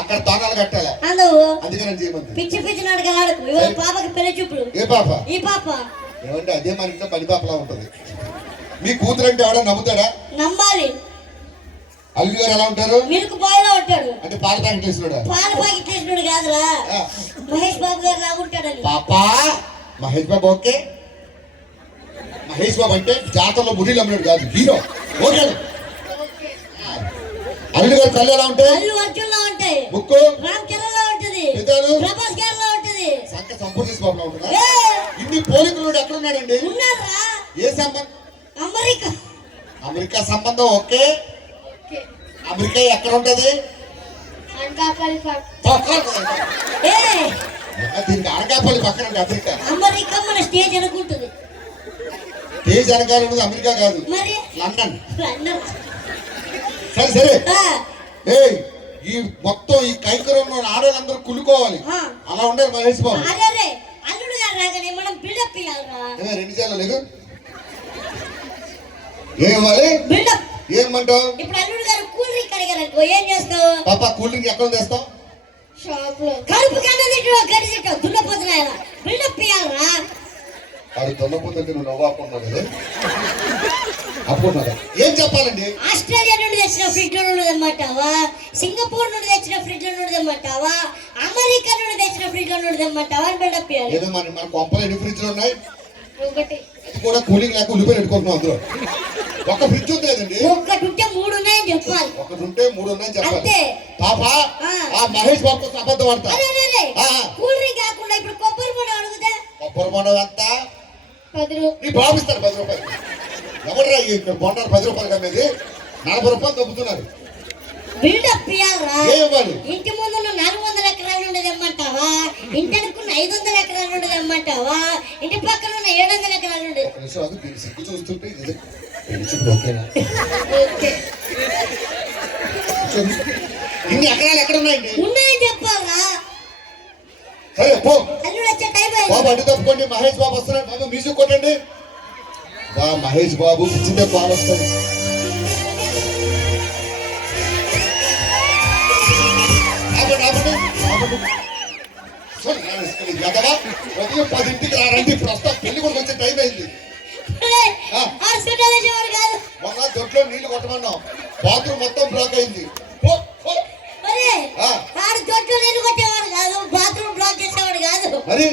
అక్కడ తోనాలు కట్టాలి అందుకని చేయమంది. పిచ్చి పిచ్చి నాటకాలు పాపకి పెళ్లి చూపులు. ఏ పాప? ఈ పాప. ఏమంటే అదే మన ఇంట్లో పని పాపలా ఉంటది. మీ కూతురు అంటే ఎవడో నమ్ముతాడా? నమ్మాలి. అల్లుడు గారు ఎలా ఉంటారు? మిల్క్ బాయ్ లా ఉంటాడు. అంటే పాల ప్యాకెట్ వేసినాడు? పాల ప్యాకెట్ వేసినాడు కాదురా, మహేష్ బాబు గారు లాగా ఉంటాడని. పాపా మహేష్ బాబు ఓకే. మహేష్ బాబు అంటే జాతరలో ముడిలు అమ్మినాడు కాదు, హీరో. ఓకే. అల్లుడు గారు కళ్ళు ఎలా ఉంటాయి? అల్లు అర్జున్ లా ఉంటాయి. ముక్కు రామ్ చరణ్ లా ఉంటది. ప్రభాస్ గారు లా ఉంటది. సంక సంపూర్ణ బాబు లా ఉంటుందా? ఇన్ని పోలికలు ఎక్కడ ఉన్నాడండి? ఉన్నారా? ఏ సంబంధం? అమెరికా. అమెరికా సంబంధం ఓకే. అమెరికా ఎక్కడ ఉంటది? దీనికి అనకాపల్లి పక్కన అమెరికా. అమెరికా మన స్టేజ్ అనుకుంటుంది. స్టేజ్ అనకాలి ఉన్నది అమెరికా కాదు, మరి లండన్. సరే సరే. ఏ ఈ మొత్తం ఈ కైకరంలో ఆడవాళ్ళందరూ కులుకోవాలి, అలా ఉండాలి మహేష్ బాబు. అల్లుడు గారు రాగానే మనం బిల్డప్ ఇవ్వాలరా. రెండు చేయాలి లేదు ఏమివ్వాలి? బిల్డప్. ఏమంటావు? ఇప్పుడు అల్లుడు గారు కూల్ డ్రింక్ అడిగారు, ఏం చేస్తావు? పాపా కూల్ డ్రింక్ ఎక్కడ తెస్తావు? షాప్ లో. కడుపు కన్నదిట్టు గడి తిట్టు దున్నపోతున్నాయన బిల్డప్ ఇవ్వాలరా. అది దున్నపోతుంటే నువ్వు నవ్వాకున్నావు కదా. అప్పుడున్నారా ఏం చెప్పాలండి? ఆస్ట్రేలియా నుండి తెచ్చిన ఫ్రిడ్జ్ నుండి తెమ్మంటావా, సింగపూర్ నుండి తెచ్చిన ఫ్రిడ్జ్ నుండి తెమ్మంటావా, అమెరికా నుండి తెచ్చిన ఫ్రిడ్జ్ నుండి తెమ్మంటావా అని బిల్డప్ ఇవ్వాలి. ఏదో మన కొంపలు ఎన్ని ఫ్రిడ్జ్లు ఉన్నాయి? ఒకటి. అది కూడా కూలింగ్ లేక ఉల్లిపోయి పెట్టుకుంటున్నాం అందులో. ఒక ఫ్రిడ్జ్ ఉంది కదండి. ఒకటి ఉంటే మూడు ఉన్నాయని చెప్పాలి. ఒకటి ఉంటే మూడు ఉన్నాయని చెప్పాలి. అంతే. పాపా ఆ మహేష్ బాబు అబద్ధం ఆడతా. కూల్ డ్రింక్ కాకుండా ఇప్పుడు కొబ్బరి బొండం అడుగుతా. కొబ్బరి బొండం ఎంత? 10 రూపాయలు. నీ బాబు ఇస్తారు 10 రూపాయలు. ఎవడరా ఇక్కడ బొండాలు 10 రూపాయలు కమ్మేది? 40 రూపాయలు దొబ్బుతున్నారు. బిల్డప్ ఇవ్వాలరా. ఏమివ్వాలి? ఇంటి ముందు 400 ఎకరాల నుండి తెమ్మంటావా, ఇంటి అనుకున్న 500 ఎకరాల నుండి తెమ్మంటావా, ఇంటి పక్కన ఉన్న 700 ఎకరాల నుండి. సిగ్గు చూస్తుంటే ఇన్ని ఎకరాలు ఎక్కడ ఉన్నాయండి? ఉన్నాయని చెప్పాలరా. సరే పో. అల్లుడు వచ్చే టైం అయింది. బాబు అడ్డు తప్పుకోండి, మహేష్ బాబు వస్తున్నాడు. బాబు మ్యూజిక్ కొట్టండి. బా మహేష్ బాబు పిచ్చితే పాలు వస్తుంది. ఉదయం 10ంటికి రారండి, ఇప్పుడు వస్తా. పెళ్లి కూడా వచ్చే టైం అయింది. మొన్న దొడ్లో నీళ్లు కొట్టమన్నాం, బాత్రూమ్ మొత్తం బ్లాక్ అయింది. నీళ్లు కొట్టేవాడు కాదు, బాత్రూమ్ బ్లాక్ చేసేవాడు కాదు. మరి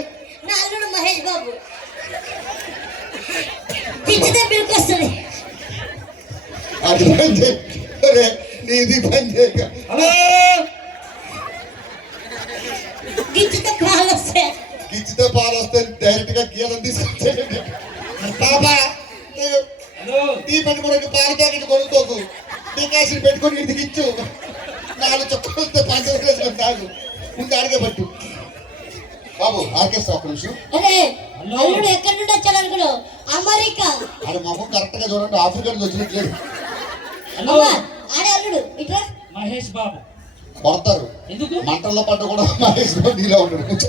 నా అల్లుడు మహేష్ బాబు పిచ్చితే బిల్కు వస్తుంది. అది పని చేయ, నీది పని చేయక. గిచ్చితే పాలు వస్తాయి. గిచ్చితే పాలు వస్తే డైరెక్ట్ గా గీలం తీసుకొచ్చేయండి. బాబా టీ పెట్టుకోవడానికి పాలు ప్యాకెట్ కొనుక్కోకు, టీకాసిన పెట్టుకొని ఇంటికి ఇచ్చు. 4 చుక్కలు వస్తే 5 వేసుకొని తాగు. ఇంకా అడిగే పట్టు. బాబు ఆర్కెస్ట్రా ఒక్క నిమిషం. అల్లుడు ఎక్కడి నుండి వచ్చాడు అనుకున్నావు? అమెరికా. ఆడ మొహం కరెక్ట్ గా చూడండి, ఆఫ్రికా నుంచి వచ్చినట్లేదు. ఆడే అల్లుడు ఇట్లా మహేష్ బాబు కొడతారు. మంటల్లో పట్ట కూడా మహేష్ బాబు నీలా ఉంటాడు.